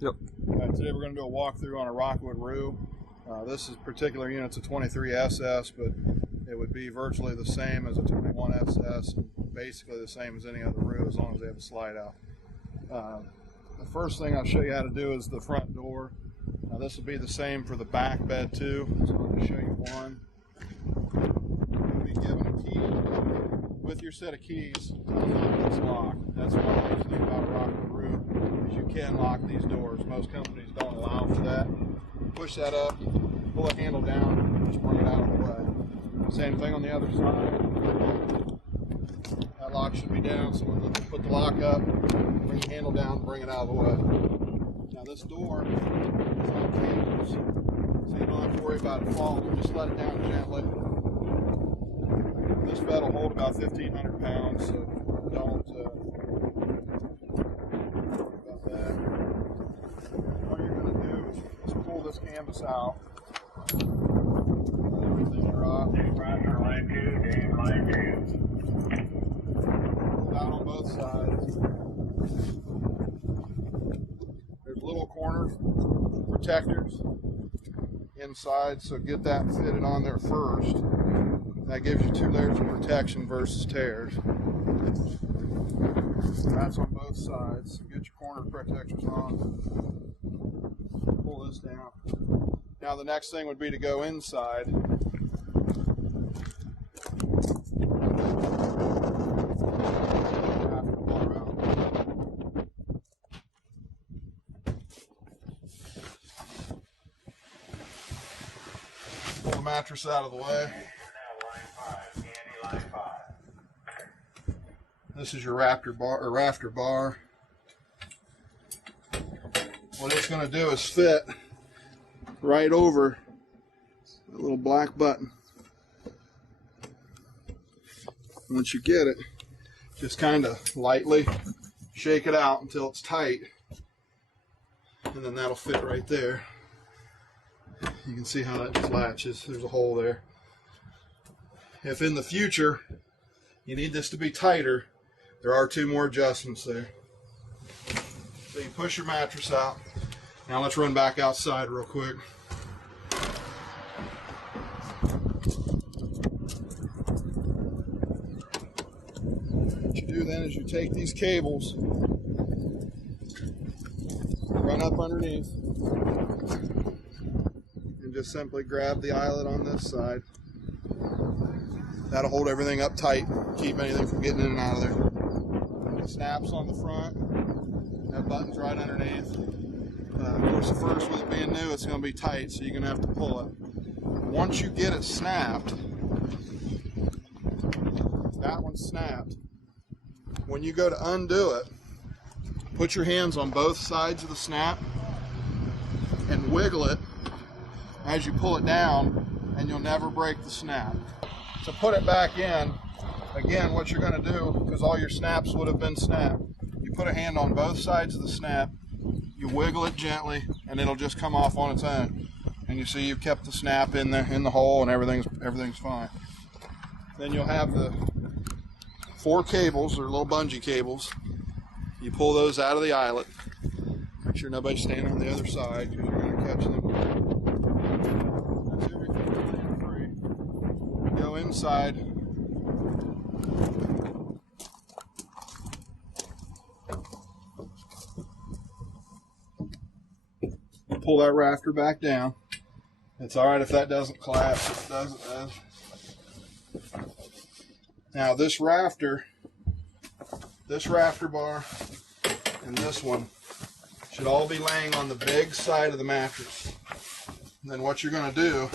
Yep. Today we're going to do a walkthrough on a Rockwood Roo. This particular unit's a 23 SS, but it would be virtually the same as a 21 SS, and basically the same as any other Roo as long as they have a slide out. The first thing I'll show you how to do is the front door. Now this will be the same for the back bed too, so I'm going to show you one. You'll be given a key with your set of keys to unlock this lock. That's one nice thing about a Rockwood Roo, is you can lock these doors. Most companies don't allow for that. Push that up, pull the handle down, just bring it out of the way. Same thing on the other side. That lock should be down, so when you put the lock up, bring the handle down, bring it out of the way. Now this door is on cables, so you don't have to worry about it falling. Just let it down gently. This bed will hold about 1,500 pounds, so don't worry about that. All you're going to do is pull this canvas out. Let everything drop. Raptor line 2, Dave line 2. Pull it out on both sides. There's little corner protectors inside, so get that fitted on there first. That gives you 2 layers of protection versus tears. That's on both sides. Get your corner protectors on. Pull this down. Now the next thing would be to go inside. Pull the mattress out of the way. This is your Raptor Bar. What it's going to do is fit right over the little black button. Once you get it, just kind of lightly shake it out until it's tight, and then that'll fit right there. You can see how that just latches. There's a hole there. If in the future you need this to be tighter, there are 2 more adjustments there. So you push your mattress out. Now let's run back outside real quick. What you do then is you take these cables, run up underneath, and just simply grab the eyelet on this side. That'll hold everything up tight, keep anything from getting in and out of there. Snaps on the front, that button's right underneath. Of course, the first with it being new, it's going to be tight, so you're going to have to pull it. Once you get it snapped, that one's snapped. When you go to undo it, put your hands on both sides of the snap and wiggle it as you pull it down, and you'll never break the snap. To put it back in, again, what you're going to do, because all your snaps would have been snapped, you put a hand on both sides of the snap, you wiggle it gently, and it'll just come off on its own. And you see you've kept the snap in the hole, and everything's fine. Then you'll have the 4 cables, or little bungee cables. You pull those out of the eyelet. Make sure nobody's standing on the other side, because you're going to catch them. That's everything free. Go inside. Pull that rafter back down. It's alright if that doesn't collapse. If it does, it does. Now this rafter bar, and this one should all be laying on the big side of the mattress. And then what you're going to do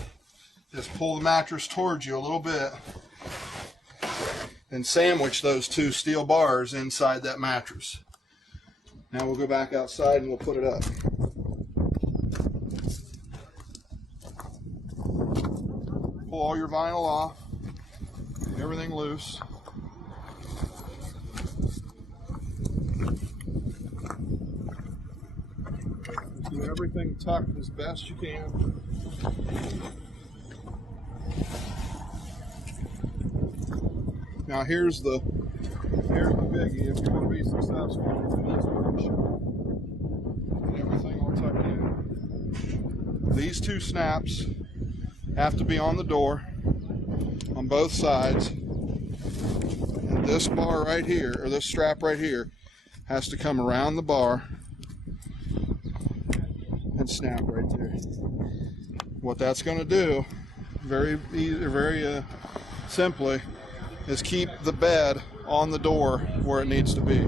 is pull the mattress towards you a little bit and sandwich those 2 steel bars inside that mattress. Now we'll go back outside and we'll put it up. Pull all your vinyl off, everything loose. Do everything tucked as best you can. Now here's the biggie. If you want to be successful, you need to get everything these two snaps have to be on the door on both sides. And this bar right here, or this strap right here, has to come around the bar and snap right there. What that's going to do, very simply, is keep the bed on the door where it needs to be.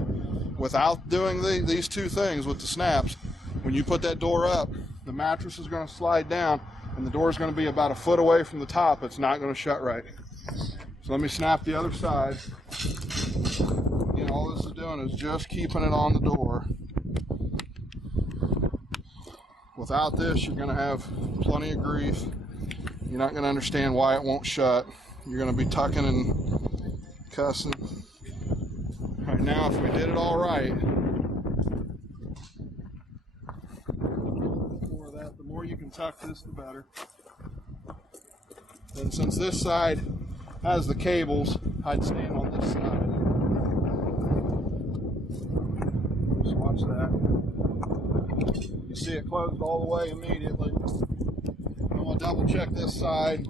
Without doing these two things with the snaps, when you put that door up, the mattress is going to slide down and the door is going to be about a foot away from the top. It's not going to shut right. So let me snap the other side. Again, all this is doing is just keeping it on the door. Without this, you're going to have plenty of grief. You're not going to understand why it won't shut. You're going to be tucking and cussing. All right, now if we did it all right, the more you can tuck this, the better. And since this side has the cables, I'd stand on this side. Just watch that. You see it closed all the way immediately. I'm going to double check this side.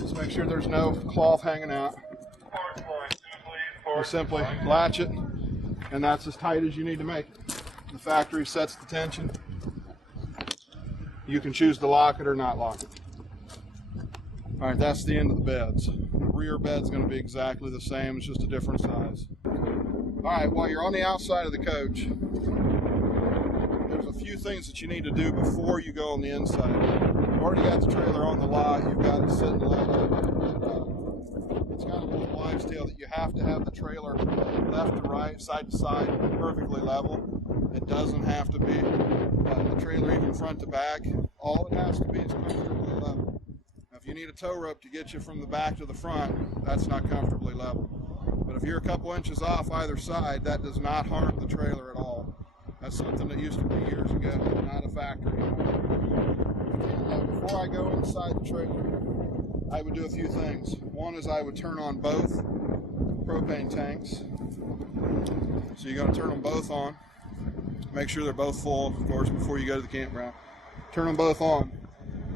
Just make sure there's no cloth hanging out. You simply latch it, and that's as tight as you need to make it. The factory sets the tension. You can choose to lock it or not lock it. All right, that's the end of the beds. The rear bed's going to be exactly the same, it's just a different size. All right, while you're on the outside of the coach, there's a few things that you need to do before you go on the inside. You've already got the trailer on the lot, you've got it sitting level. It's kind of a little wives' tale that you have to have the trailer left to right, side to side, perfectly level. It doesn't have to be the trailer even front to back. All it has to be is comfortably level. Now, if you need a tow rope to get you from the back to the front, that's not comfortably level. But if you're a couple inches off either side, that does not harm the trailer at all. That's something that used to be years ago, not a factory. Now, before I go inside the trailer, I would do a few things. One is I would turn on both propane tanks. So you're going to turn them both on. Make sure they're both full, of course, before you go to the campground. Turn them both on.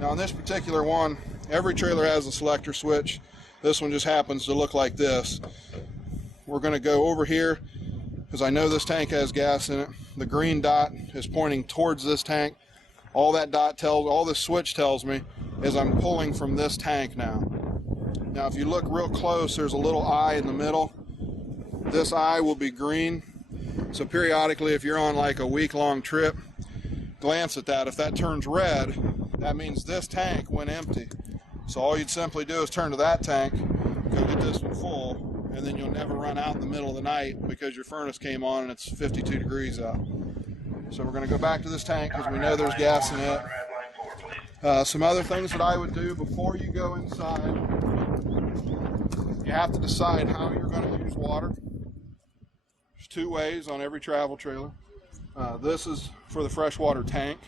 Now on this particular one, every trailer has a selector switch. This one just happens to look like this. We're going to go over here because I know this tank has gas in it. The green dot is pointing towards this tank. All this switch tells me is I'm pulling from this tank now. Now if you look real close, there's a little eye in the middle. This eye will be green. So periodically, if you're on like a week-long trip, glance at that. If that turns red, that means this tank went empty. So all you'd simply do is turn to that tank, go get this one full, and then you'll never run out in the middle of the night because your furnace came on and it's 52 degrees out. So we're going to go back to this tank because we know there's gas in it. Some other things that I would do before you go inside, you have to decide how you're going to use water. There's two ways on every travel trailer. This is for the freshwater tank.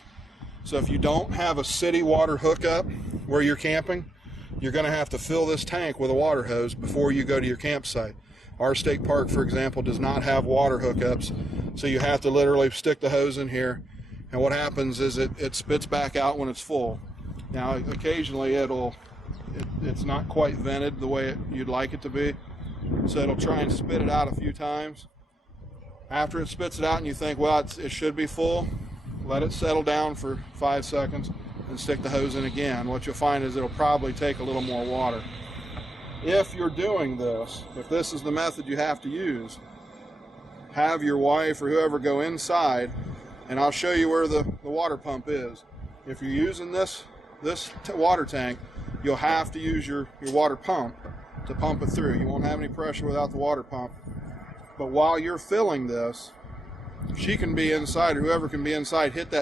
So if you don't have a city water hookup where you're camping, you're going to have to fill this tank with a water hose before you go to your campsite. Our state park, for example, does not have water hookups, so you have to literally stick the hose in here, and what happens is it spits back out when it's full. Now occasionally it's not quite vented the way you'd like it to be, so it'll try and spit it out a few times. After it spits it out and you think, well, it should be full, let it settle down for 5 seconds and stick the hose in again. What you'll find is it'll probably take a little more water. If you're doing this, if this is the method you have to use, have your wife or whoever go inside, and I'll show you where the water pump is. If you're using this water tank, you'll have to use your water pump to pump it through. You won't have any pressure without the water pump. But while you're filling this, she can be inside, or whoever can be inside, hit that